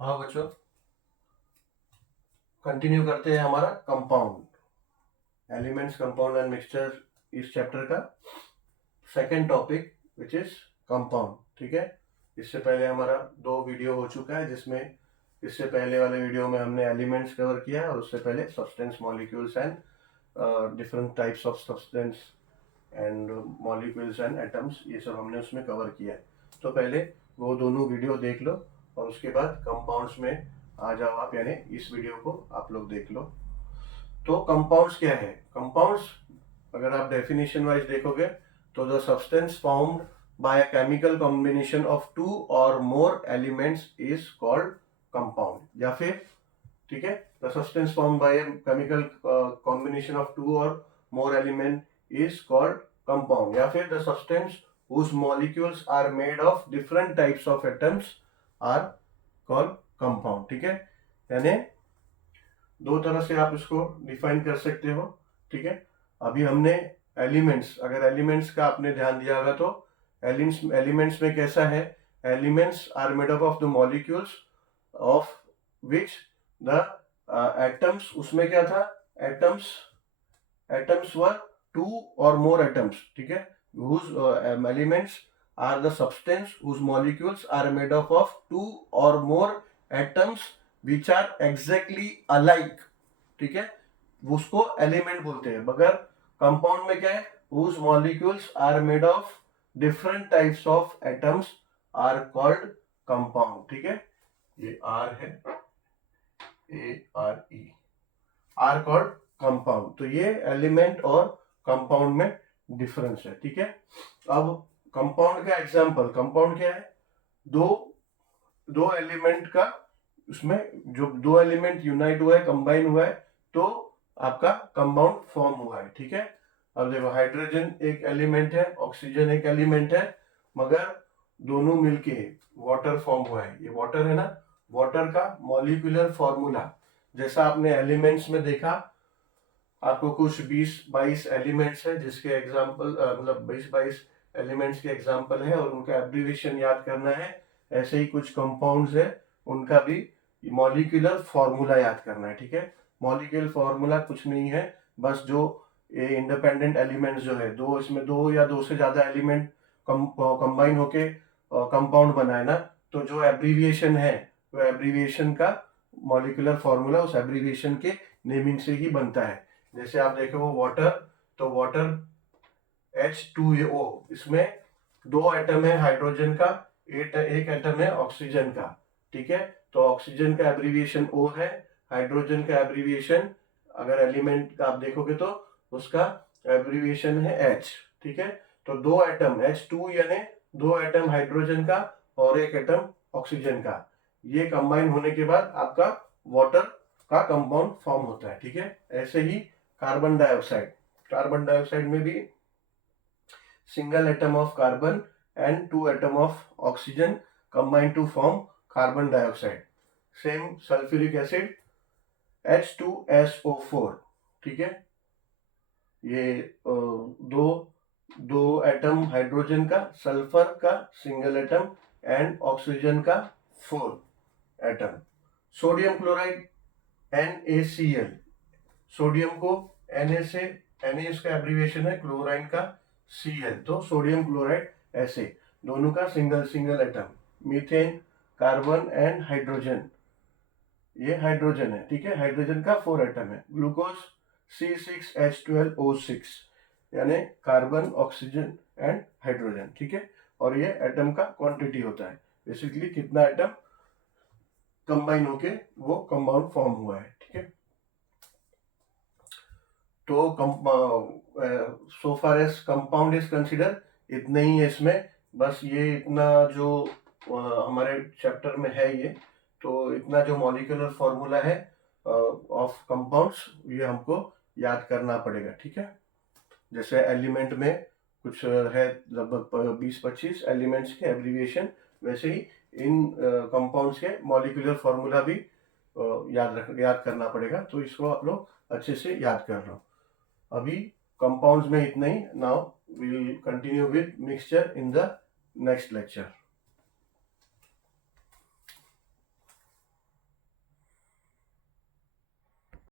हाँ बच्चों, कंटिन्यू करते हैं हमारा compound elements compound and mixture इस चैप्टर का second topic which is compound. ठीक है, इससे पहले हमारा 2 वीडियो हो चुका है, जिसमें इससे पहले वाले वीडियो में हमने एलिमेंट्स कवर किया और उससे पहले substance molecules and different types of substance and molecules and atoms, ये सब हमने उसमें कवर किया है। तो पहले वो दोनों वीडियो देख लो और उसके बाद कंपाउंड्स में आ जाओ आप, यानी इस वीडियो को आप लोग देख लो। तो कंपाउंड्स क्या है? कंपाउंड्स अगर आप डेफिनेशन वाइज देखोगे तो the substance formed by a chemical combination of 2 और more elements is called compound. या फिर ठीक है, the substance formed by a chemical combination of 2 और मोर एलिमेंट इज कॉल्ड कंपाउंड। या फिर the substance whose molecules are made of different types of atoms are called compound। ठीक है, यानी 2 तरह से आप इसको डिफाइन कर सकते हो। ठीक है, अभी हमने एलिमेंट्स, अगर एलिमेंट्स का आपने ध्यान दिया होगा तो एलिमेंट्स में कैसा है? Elements are made up of the molecules of which the atoms, उसमें क्या था? एटम्स वर 2 और मोर एटम्स। ठीक है, whose elements are the substance whose molecules are made up of 2 or more atoms which are exactly alike। ठीक है, उसको element बोलते हैं। मगर कंपाउंड में क्या है? whose molecules are made of different types of atoms are called compound। ठीक है, ये R है, ARE, आर कॉल्ड कंपाउंड। तो ये एलिमेंट और कंपाउंड में डिफरेंस है। ठीक है, अब कंपाउंड का एग्जांपल, कंपाउंड क्या है? दो एलिमेंट का, उसमें जो 2 एलिमेंट यूनाइट हुआ है, कंबाइन हुआ है, तो आपका कंपाउंड फॉर्म हुआ है। ठीक है, अब देखो, हाइड्रोजन एक एलिमेंट है, ऑक्सीजन एक एलिमेंट है, मगर दोनों मिलके वाटर फॉर्म हुआ है। ये वाटर है ना, वाटर का मॉलिक्यूलर फॉर्मूला, जैसा आपने एलिमेंट्स में देखा, आपको कुछ 20-22 एलिमेंट्स है जिसके एग्जांपल, मतलब 20-22 एलिमेंट्स के एग्जांपल है और उनका एब्रीविएशन याद करना है। ऐसे ही कुछ कंपाउंड्स है, उनका भी मॉलिक्यूलर फॉर्मूला याद करना है। ठीक है, मॉलिक्यूलर फॉर्मूला कुछ नहीं है, बस जो ये इंडिपेंडेंट एलिमेंट्स जो है, इसमें 2 या 2 से ज्यादा एलिमेंट कंबाइन होके कंपाउंड बनाए ना, तो जो एब्रीविएशन है, वो एब्रीविएशन का मॉलिक्यूलर फॉर्मूला उस एब्रीविएशन के नेमिंग से ही बनता है। जैसे आप देखो वो वाटर, तो वाटर H2O, इसमें 2 एटम है हाइड्रोजन का, एक एटम है ऑक्सीजन का। ठीक है, तो ऑक्सीजन का एब्रीविएशन O है, हाइड्रोजन का एब्रीविएशन, अगर एलिमेंट का आप देखोगे तो उसका एब्रीविएशन है H। ठीक है, तो 2 एटम H2 यानी 2 एटम हाइड्रोजन का और एक एटम ऑक्सीजन का, ये कंबाइन होने के बाद आपका वाटर का कंपाउंड फॉर्म होता है। ठीक है, ऐसे ही कार्बन डाइऑक्साइड में भी single atom of carbon and 2 atom of oxygen combine to form carbon dioxide. Same sulphuric acid H2SO4। ठीक है, ये दो एटम हाइड्रोजन का, सल्फर का सिंगल एटम एंड ऑक्सीजन का 4 atom. Sodium chloride NaCl, sodium को Na से, Na इसका एब्रीविएशन है, क्लोराइड का Cl, तो सोडियम क्लोराइड ऐसे दोनों का single atom. Methane, carbon and hydrogen, ये हाइड्रोजन है। ठीक है, हाइड्रोजन का 4 एटम है। ग्लूकोज C6H12O6, यानी कार्बन, ऑक्सीजन एंड हाइड्रोजन। ठीक है, और ये एटम का क्वांटिटी होता है, बेसिकली कितना एटम कंबाइन होके वो कंपाउंड फॉर्म हुआ है। ठीक है, तो so far as compound is consider, इतना ही है इसमें, बस ये इतना जो हमारे चैप्टर में है, ये तो इतना जो मॉलिक्यूलर फॉर्मूला है ऑफ कंपाउंड्स, ये हमको याद करना पड़ेगा। ठीक है, जैसे एलिमेंट में कुछ है लगभग 20-25 एलिमेंट्स के एब्रीविएशन, वैसे ही इन कंपाउंड्स के मॉलिक्यूलर फॉर्मूला भी याद करना पड़ेगा। तो इसको आप लोग अच्छे से याद कर लो। अभी कंपाउंड्स में इतना ही। Now we will continue with mixture in the next lecture.